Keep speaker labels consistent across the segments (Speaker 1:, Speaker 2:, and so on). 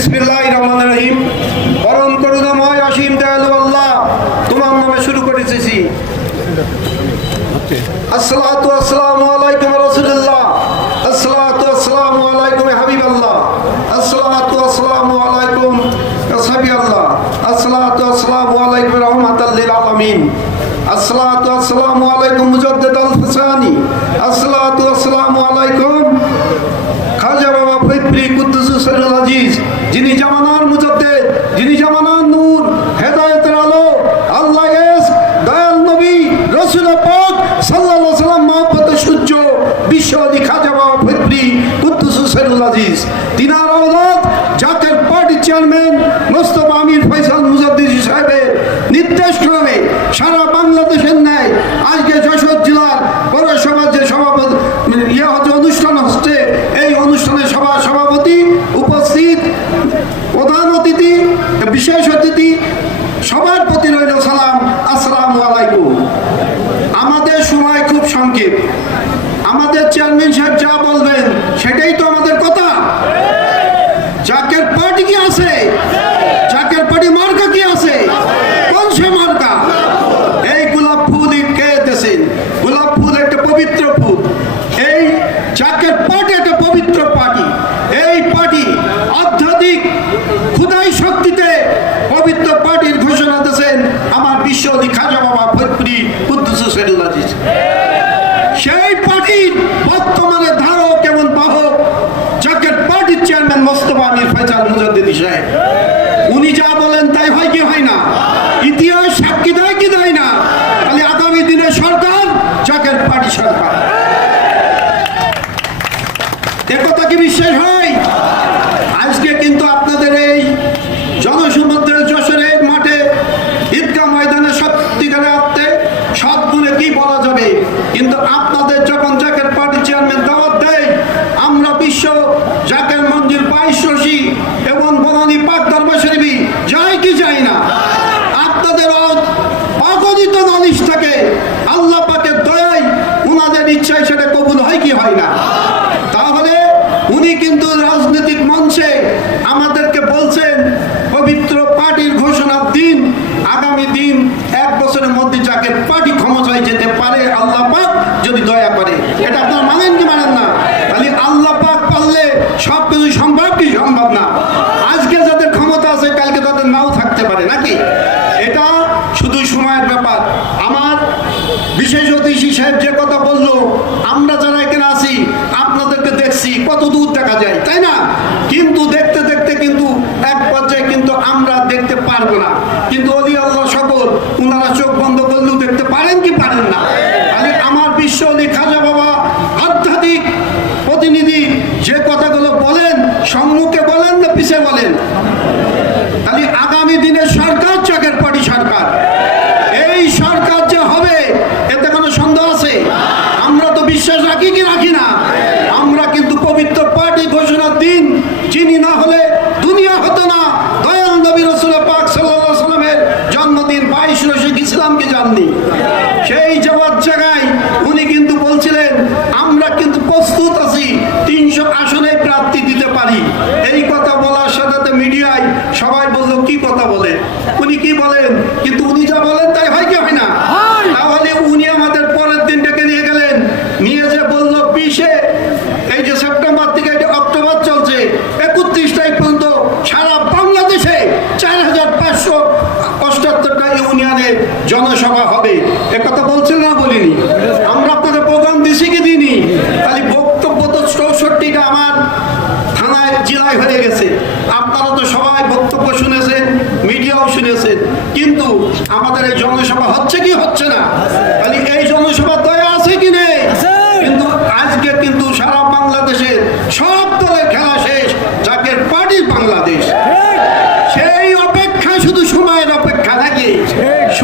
Speaker 1: বিসমিল্লাহ রহমান রহিম। পরম করুণাময় অসীম দয়ালু আল্লাহ তোমার নামে শুরু করেছি। আসসালাতু আসসালামু আলাইকুম রাসূলুল্লাহ। আসসালাতু আসসালামু আলাইকুম হাবিবাল্লাহ। আসসালাতু আসসালামু আলাইকুম সাবিয়াল্লাহ আসসালাতু আসসালামু আলাইকুম রাহমাতাল লিল আলামিন। আসসালাতু আসসালামু আলাইকুম মুজাদ্দিদ আল ফাসানি আসসালাতু আসসালামু আলাইকুম খাজা বাবা ফৈফরি কুদ্দুস আজিজ। যিনি জামানার মুজাদ্দেদ, যিনি জামানার নূর, হেদায়তের আলো, আল্লাহ দয়াল নবী, রসুল পাক সাল্লাহ সাল্লাম মহাপতে সূর্য, বিশ্ব আলী খাজা বাবা ফিদ্রি কুদ্দুস হুসেনুল আজিজ। তিনার আওলাদ জাতের পার্টি চেয়ারম্যান i নাকি? এটা শুধু সময়ের ব্যাপার। আমার বিশেষ অতিথি সাহেব যে কথা বলল, আমরা যারা এখানে আছি, আপনাদেরকে দেখছি, কত দূর দেখা যায়, তাই না? কিন্তু দেখতে দেখতে কিন্তু এক পর্যায়ে কিন্তু আমরা দেখতে পারব না। কিন্তু অলি আল্লাহ সকল ওনারা চোখ বন্ধ করলেও দেখতে পারেন কি পারেন না? के जान दी। জনসভা হবে। একথা বলছেন না বলিনি। আমরা আপনাদের প্রোগ্রাম দিছি কি দিনই খালি বক্তব্য তো চৌষট্টিটা আমার থানায় জেলায় হয়ে গেছে। আপনারা তো সবাই বক্তব্য শুনেছেন, মিডিয়াও শুনেছেন। কিন্তু আমাদের এই জনসভা হচ্ছে কি হচ্ছে না? খালি এই জনসভা দয়া আছে কি নেই?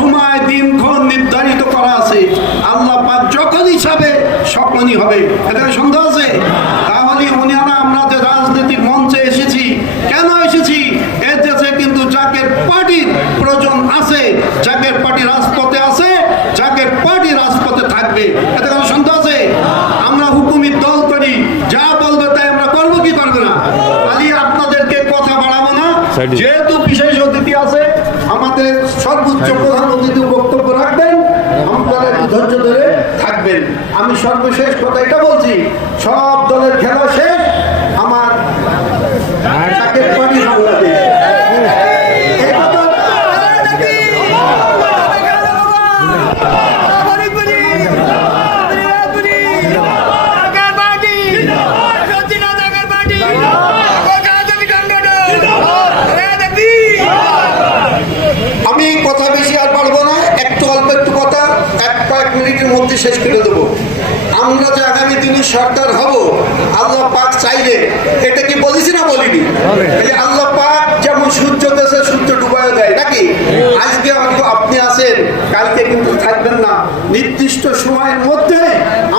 Speaker 1: সময় দিনক্ষণ নির্ধারিত করা আছে। আল্লাহ পাক যখন হিসাবে সকলই হবে। এটা সন্দেহ সর্বশেষ কথা এটা বলছি। সব দলের খেলা শেষ আমার সাকেত পার্টি বাংলাদেশ এই কথা আমি কথা বেশি আর পারব না একটু অল্প একটু কথা এক কয়েক মিনিটের মধ্যে শেষ করে দেবো। আমরা যে আগামী দিনে সরকার হব আল্লাহ পাক চাইলে এটা কি বলেছি না বলিনি? আল্লাহ পাক যেমন সূর্য দেশে সূর্য ডুবাই দেয় নাকি? আজকে আপনি আছেন কালকে কিন্তু থাকবেন না। নির্দিষ্ট সময়ের মধ্যে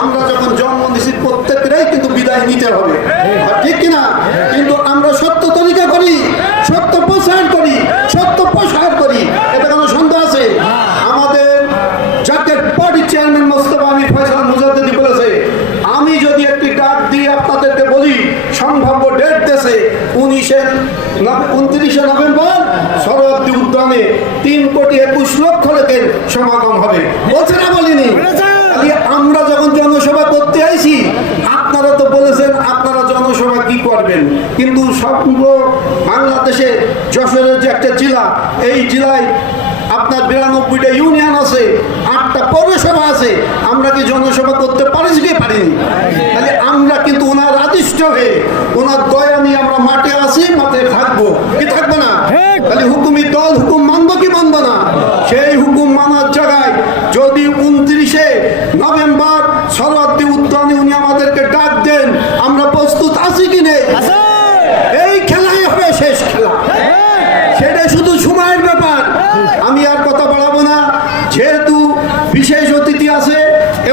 Speaker 1: আমরা যখন জন্ম নিছি প্রত্যেকেরই কিন্তু বিদায় নিতে হবে। ঠিক কিনা? কিন্তু আমরা সত্য তরিকা করি সত্য প্রসার করি সত্য প্রসার করি এটা কোনো সন্দেহ আছে আমাদের জাতীয় পার্টি চেয়ারম্যান মোস্তফা আমি ফয়সাল মুজাদ্দিদি বলেছে, আমি যদি একটি ডাক দিয়ে আপনাদেরকে বলি, সম্ভাব্য ডেট দেশে উনিশে উনত্রিশে নভেম্বর সরোয়ার্দী উদ্যানে তিন কোটি একুশ লক্ষ লোকের সমাগম হবে। বলছে না বলিনি। আমরা যখন জনসভা করতে আইছি, আপনারা তো বলেছেন আপনারা জনসভা কি করবেন। কিন্তু সম্পূর্ণ বাংলাদেশে যশোরের যে একটা জেলা, এই জেলায় আপনার বিরানব্বইটা ইউনিয়ন আছে। পৌরসভা আছে? আমরা কি জনসভা করতে পারিছি কি পারিনি? তাহলে আমরা কিন্তু ওনার আদিষ্ট হয়ে ওনার দয়া নিয়ে আমরা মাঠে আসি মাঠে থাকব। কি থাকব না? তাহলে হুকুমি দল হুকুম মানবো কি মানবো না? সেই হুকুম মানার জায়গায় যদি উনত্রিশে নভেম্বর শরৎদি উদ্যানে উনি আমাদেরকে ডাক দেন আমরা প্রস্তুত আছি কি নেই এই খেলাই হবে শেষ খেলা সেটা শুধু সময়ের ব্যাপার আমি আর কথা বাড়াবো না যেহেতু বিশেষ অতিথি আছে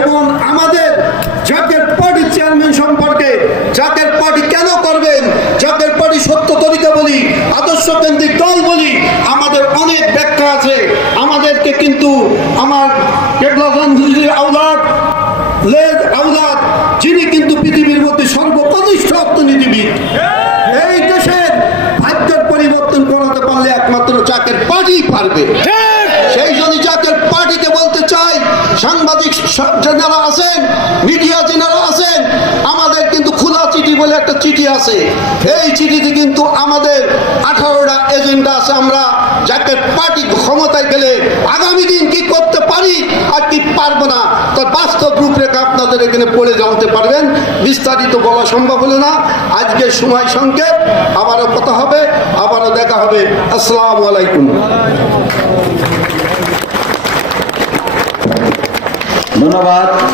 Speaker 1: এবং আমাদের জাতীয় পার্টির চেয়ারম্যান সম্পর্কে জাতীয় পার্টি কেন করবেন? জাতীয় পার্টি সত্য তরিকা বলি আদর্শ কেন্দ্রিক দল বলি, আমাদের অনেক ব্যাখ্যা আছে। আমাদেরকে কিন্তু আমার আওলাদ লেদ আওলাদ, যিনি কিন্তু পৃথিবীর পরিবর্তন করাতে পারলে একমাত্র চাকের পার্টি পারবে। সাংবাদিক যারা আছেন মিডিয়া যারা আছেন, আমাদের কিন্তু খোলা চিঠি বলে একটা চিঠি আছে। এই চিঠিতে কিন্তু আমাদের আঠারোটা এজেন্ডা আছে। আমরা জাতীয় পার্টি ক্ষমতায় গেলে আগামী দিন কি করতে পারি আর কি পারব না, তার বাস্তব রূপরেখা আপনাদের এখানে পড়ে জানতে পারবেন। বিস্তারিত বলা সম্ভব হলো না। আজকের সময় সংক্ষেপ, আবারও কথা হবে, আবারও দেখা হবে। আসসালামু আলাইকুম।
Speaker 2: ধন্যবাদ।